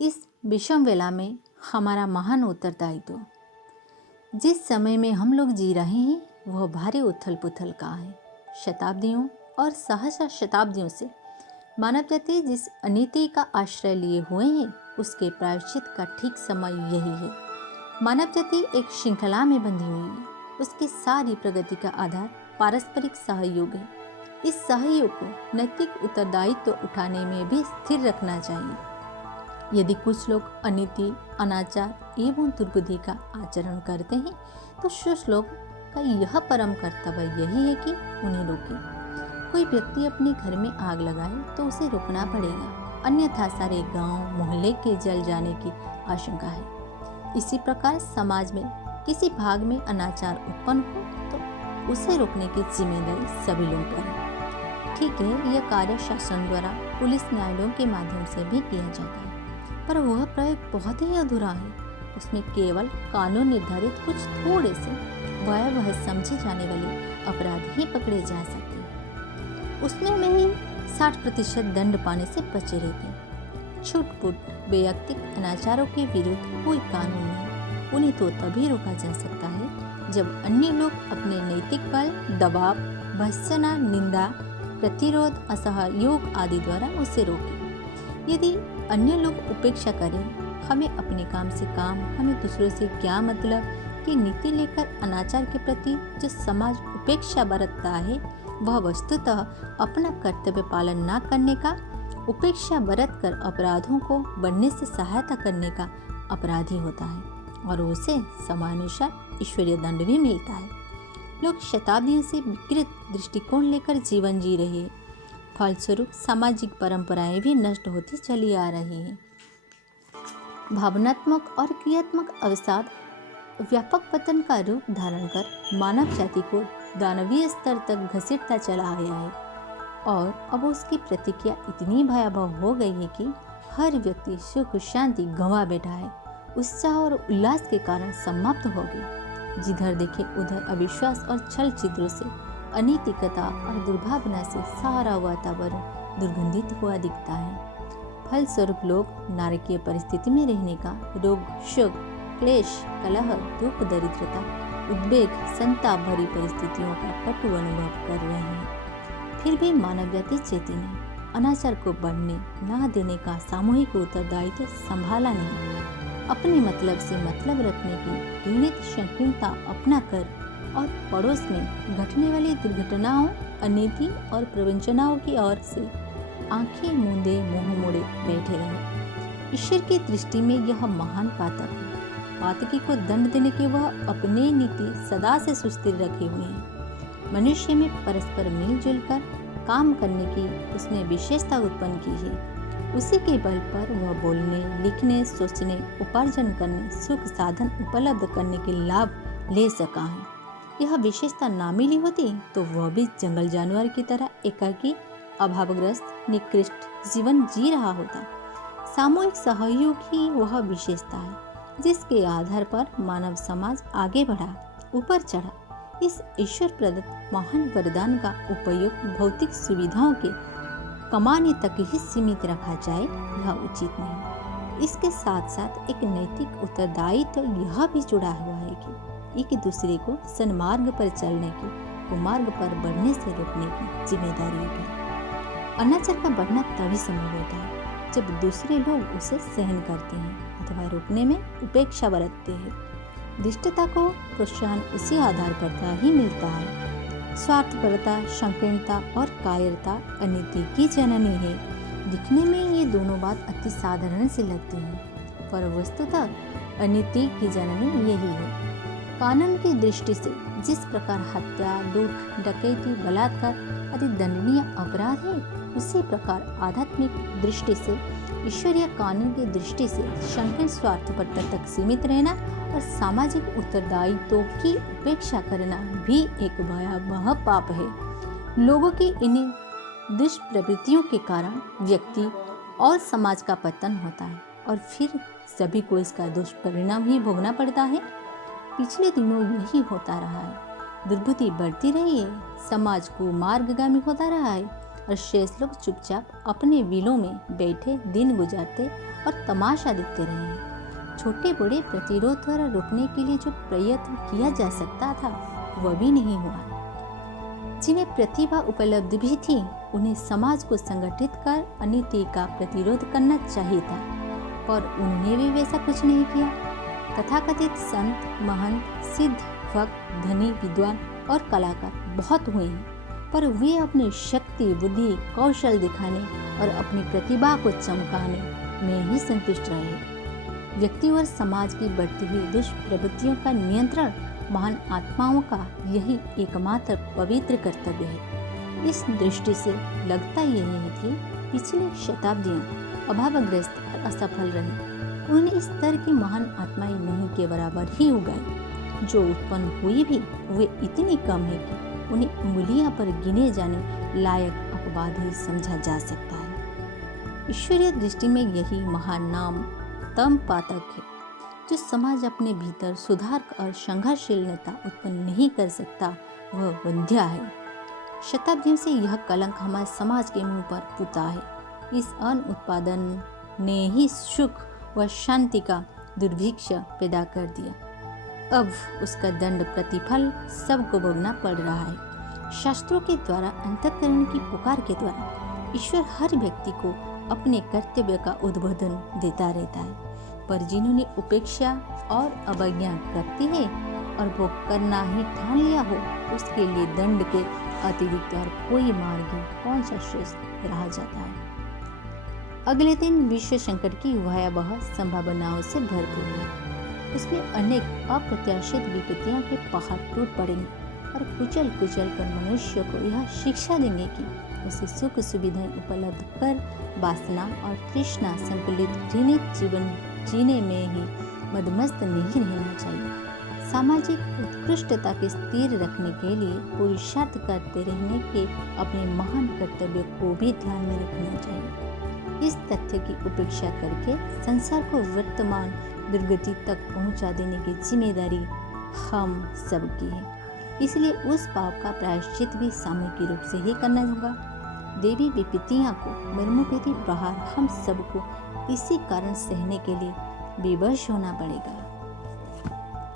इस विषम वेला में हमारा महान उत्तरदायित्व। जिस समय में हम लोग जी रहे हैं वह भारी उथल पुथल का है। शताब्दियों और सहस्र शताब्दियों से मानव जाति जिस अनीति का आश्रय लिए हुए हैं उसके प्रायश्चित का ठीक समय यही है। मानव जाति एक श्रृंखला में बंधी हुई है। उसकी सारी प्रगति का आधार पारस्परिक सहयोग है। इस सहयोग को नैतिक उत्तरदायित्व उठाने में भी स्थिर रखना चाहिए। यदि कुछ लोग अनीति, अनाचार एवं दुर्बुद्धि का आचरण करते हैं तो शेष लोग का यह परम कर्तव्य यही है कि उन्हें रोकें। कोई व्यक्ति अपने घर में आग लगाए तो उसे रोकना पड़ेगा, अन्यथा सारे गांव मोहल्ले के जल जाने की आशंका है। इसी प्रकार समाज में किसी भाग में अनाचार उत्पन्न हो तो उसे रोकने की जिम्मेदारी सभी लोगों पर है। ठीक है, यह कार्य शासन द्वारा पुलिस न्यायालयों के माध्यम से भी किया जाता है, पर वह प्रयोग बहुत ही अधूरा है। उसमें केवल कानून निर्धारित कुछ थोड़े से भयावह समझे जाने वाले अपराध ही पकड़े जा सकते हैं। उसमें में ही 60% दंड पाने से बचे रहते हैं। छूट-फूट वैयक्तिक अनाचारों के विरुद्ध कोई कानून नहीं। उन्हें तो तभी रोका जा सकता है जब अन्य लोग अपने नैतिक बल, दबाव, भर्त्सना, निंदा, प्रतिरोध, असहयोग आदि द्वारा उसे रोकें। यदि अन्य लोग उपेक्षा करें, हमें अपने काम से काम, हमें दूसरों से क्या मतलब की नीति लेकर अनाचार के प्रति जो समाज उपेक्षा बरतता है वह वस्तुतः अपना कर्तव्य पालन न करने का, उपेक्षा बरत कर अपराधों को बढ़ने से सहायता करने का अपराधी होता है और उसे समानुसार ईश्वरीय दंड भी मिलता है। लोग शताब्दियों से विकृत दृष्टिकोण लेकर जीवन जी रहे हैं। फलस्वरूप सामाजिक परंपराएं भी नष्ट होती चली आ रही हैं। भावनात्मक और क्रियात्मक अवसाद व्यापक पतन का रूप धारण कर मानव जाति को दानवीय स्तर तक घसीटता चला आया है और अब उसकी प्रतिक्रिया इतनी भयावह हो गई है कि हर व्यक्ति सुख शांति गंवा बैठा है। उत्साह और उल्लास के कारण समाप्त हो गई। जिधर देखे उधर अविश्वास और छल छिद्रों से, अनैतिकता और दुर्भावना से सारा वातावरण दुर्गंधित हुआ दिखता है। फलस्वरूप लोग नारकीय परिस्थिति में रहने का, रोग, शोक, क्लेश, कलह, दुख, दरिद्रता, उद्वेग, संताप भरी परिस्थितियों का कटु अनुभव कर रहे हैं। फिर भी मानव जाति चेती नहीं, अनाचार को बढ़ने न देने का सामूहिक उत्तरदायित्व संभाला नहीं। अपने मतलब से मतलब रखने की घृणित संकीर्णता अपना कर और पड़ोस में घटने वाली दुर्घटनाओं, अनीति और प्रवंचनाओं की ओर से आंखें मूंदे मुंह मोड़े बैठे रहे। ईश्वर की दृष्टि में यह महान पातक है। पातकी को दंड देने के वह अपने नीति सदा से सुस्थिर रखे हुए हैं। मनुष्य में परस्पर मिलजुल कर काम करने की उसने विशेषता उत्पन्न की है। उसी के बल पर वह बोलने, लिखने, सोचने, उपार्जन करने, सुख साधन उपलब्ध करने के लाभ ले सका है। यह विशेषता ना मिली होती तो वह भी जंगल जानवर की तरह एकाकी, अभावग्रस्त, निकृष्ट जीवन जी रहा होता। सामूहिक सहयोग ही वह विशेषता है जिसके आधार पर मानव समाज आगे बढ़ा, ऊपर चढ़ा। इस ईश्वर प्रदत्त महान वरदान का उपयोग भौतिक सुविधाओं के कमाने तक ही सीमित रखा जाए यह उचित नहीं। इसके साथ साथ एक नैतिक उत्तरदायित्व यह भी जुड़ा हुआ है कि एक दूसरे को सन्मार्ग पर चलने की, कुमार्ग पर बढ़ने से रोकने की जिम्मेदारी है। अनाचार का बढ़ना तभी संभव होता है जब दूसरे लोग उसे सहन करते हैं अथवा रोकने में उपेक्षा बरतते हैं। दुष्टता को प्रोत्साहन इसी आधार पर ही मिलता है। स्वार्थपरता, संकीर्णता और कायरता अनीति की जननी है। दिखने में ये दोनों बात अति साधारण सी लगती हैं, पर वस्तुतः अनीति की जननी यही है। कानून की दृष्टि से जिस प्रकार हत्या, लूट, डकैती, बलात्कार आदि दंडनीय अपराध है, उसी प्रकार आध्यात्मिक दृष्टि से, ईश्वरीय कानून की दृष्टि से संकीर्ण स्वार्थपरता तक सीमित रहना और सामाजिक उत्तरदायित्व की उपेक्षा करना भी एक भयावह पाप है। लोगों की इन्हीं दुष्प्रवृत्तियों के कारण व्यक्ति और समाज का पतन होता है और फिर सभी को इसका दुष्परिणाम ही भोगना पड़ता है। पिछले दिनों यही होता रहा है। दुर्बुद्धि बढ़ती रही है, समाज को मार्गगामी होता रहा है और शेष लोग चुपचाप अपने विलों में बैठे दिन गुजारते और तमाशा देखते रहे हैं। छोटे बड़े प्रतिरोध द्वारा रोकने के लिए जो प्रयत्न किया जा सकता था वह भी नहीं हुआ। जिन्हें प्रतिभा उपलब्ध भी थी उन्हें समाज को संगठित कर अनीति का प्रतिरोध करना चाहिए था, पर उन्होंने भी वैसा कुछ नहीं किया। तथाकथित संत, महंत, सिद्ध, भक्त, धनी, विद्वान और कलाकार बहुत हुए हैं, पर वे अपनी शक्ति, बुद्धि, कौशल दिखाने और अपनी प्रतिभा को चमकाने में ही संतुष्ट रहे। व्यक्ति और समाज की बढ़ती हुई दुष्प्रवृत्तियों का नियंत्रण महान आत्माओं का यही एकमात्र पवित्र कर्तव्य है। इस दृष्टि से लगता यही है कि पिछली शताब्दियां अभावग्रस्त और असफल रही। उन्होंने इस तरह की महान आत्माएं नहीं के बराबर ही उगाई। जो उत्पन्न हुई भी वे इतनी कम है कि उन्हें उंगलियां पर गिने जाने लायक अपवाद ही समझा जा सकता है। ईश्वरीय दृष्टि में यही महान नाम तम पातक है। जो समाज अपने भीतर सुधार और संघर्षशील नेता उत्पन्न नहीं कर सकता वह वंध्या है। शताब्दियों से यह कलंक हमारे समाज के मुंह पर पुता है। इस अन्न उत्पादन ने ही सुख व शांति का दुर्भिक्ष पैदा कर दिया। अब उसका दंड प्रतिफल सबको भोगना पड़ रहा है। शास्त्रों के द्वारा, अंतःकरण की पुकार के द्वारा ईश्वर हर व्यक्ति को अपने कर्तव्य का उद्बोधन देता रहता है, पर जिन्होंने उपेक्षा और अवज्ञा करती है और वो करना ही ठान लिया हो उसके लिए दंड के अतिरिक्त और कोई मार्ग कौन सा श्रेष्ठ रह जाता है। अगले दिन विश्व संकट की भयावह संभावनाओं से भरपूर है। उसमें अनेक अप्रत्याशित विपत्तियों के पहाड़ टूट पड़ेंगे और कुचल कर मनुष्य को यह शिक्षा देंगे कि उसे सुख सुविधाएं उपलब्ध कर वासना और तृष्णा संकुलित घृणित जीवन जीने में ही मदमस्त नहीं रहना चाहिए। सामाजिक उत्कृष्टता के स्थिर रखने के लिए पुरुषार्थ करते रहने के अपने महान कर्तव्य को भी ध्यान में रखना चाहिए। इस तथ्य की उपेक्षा करके संसार को वर्तमान दुर्गति तक पहुंचा देने की जिम्मेदारी हम सबकी है। इसलिए उस पाप का प्रायश्चित भी सामूहिक रूप से ही करना होगा। देवी विपत्तियां को मर्मोपेदी प्रहार हम सबको इसी कारण सहने के लिए विवश होना पड़ेगा।